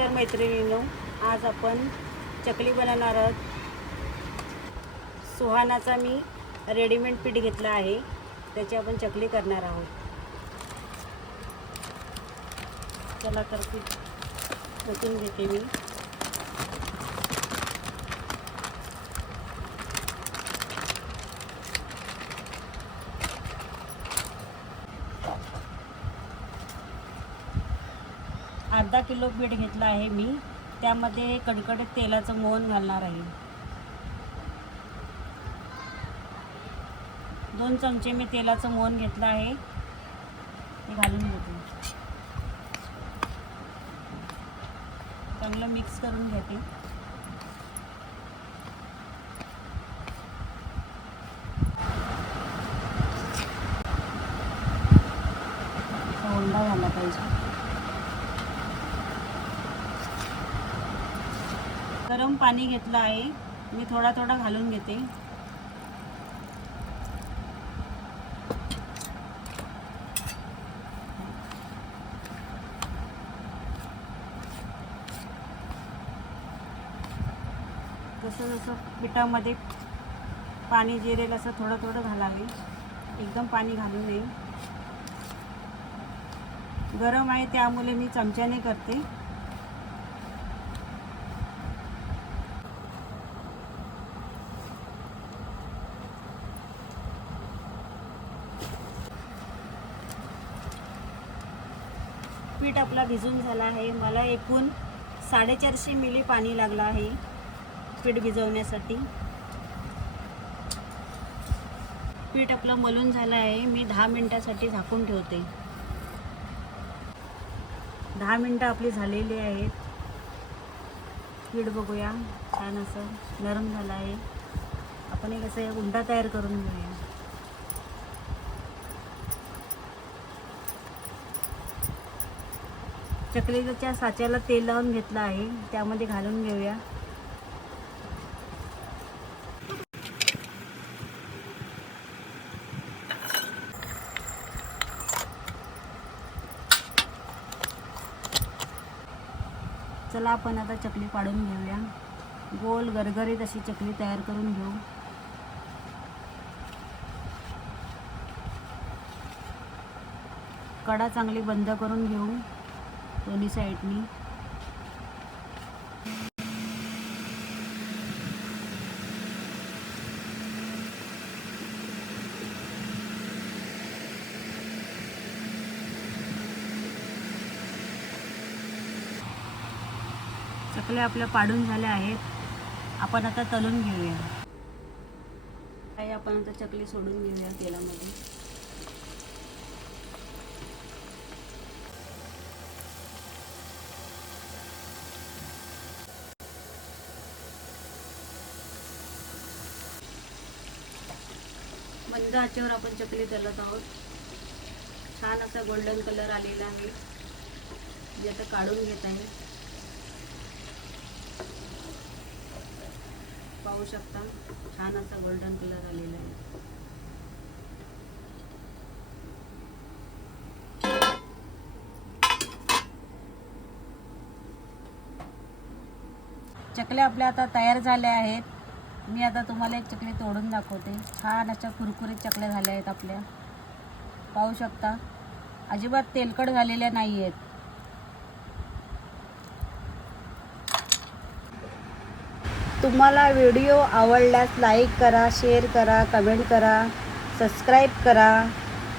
नमस्कार मैत्रिणींनो, आज आपण चकली बनवणार आहोत। सुहानाचा मी रेडीमेड पीठ घेतला आहे, त्याची आपण चकली करणार आहोत। चला तर पीठ ओतून घेते मी। अर्धा किलो पीठ घेतला आहे मी, त्यामध्ये कडकडीत तेलाचं मोहन घालणार आहे। 2 चमचे मी तेलाचं मोहन घेतलं आहे, ते घालून घेते। चांगलं मिक्स करून घेते। ओंडा झाला पाहिजे। गरम पाणी घेतलं आहे, मी थोडा थोडा घालून घेते। जसं जसं पिठामध्ये पाणी जिरेल असं थोडं थोडं घालावे, एकदम पाणी घालू नये। गरम आहे त्यामुळे मी चमच्याने करते। पीठ आपला भिजून झाला आहे। मला एकूण 450 मिली पाणी लागलं आहे पीठ भिजवण्यासाठी। पीठ आपलं मलून झालं आहे, मी 10 मिनिटासाठी झाकून ठेवते। 10 मिनिटं आपली झालेली आहेत। पीठ बघूया, छान असं नरम झालं आहे। आपण एक असं उंडा तयार करून घेऊया। चकलीच्या साच्याला तेल लावून घेतलं आहे, त्यामध्ये घालून घेऊया। चला आपण आता चकली पाडून घेऊया। गोल गरगरीत अशी चकली तयार करून घेऊ। कडा चांगली बंद करून घेऊ दोन्ही साईडनी। चकल्या आपल्या पाडून झाल्या आहेत, आपण आता तळून घेऊया। आपण आता चकली सोडून घेऊया तेलामध्ये। मंद आचेवर आपण चकली तळत आहोत। छान असा गोल्डन कलर आलेला आहे, जे आता काढून घेत आहे। पाहू शकता, छान असा गोल्डन कलर आलेला आहे। चकल्या आपल्या आता तयार झाल्या आहेत। मी आता तुम्हाला एक चकली तोडून दाखवते। छान अशा कुरकुरीत चकल्या झाल्या आहेत आपल्या, पाहू शकता। अजिबात तेलकट झालेल्या नाही आहेत। तुम्हाला व्हिडिओ आवडल्यास लाईक करा, शेअर करा, कमेंट करा, सबस्क्राईब करा।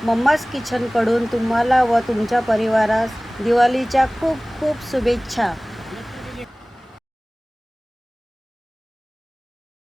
मम्माज किचनकडून तुम्हाला व तुमच्या परिवारास दिवाळीच्या खूप खूप शुभेच्छा।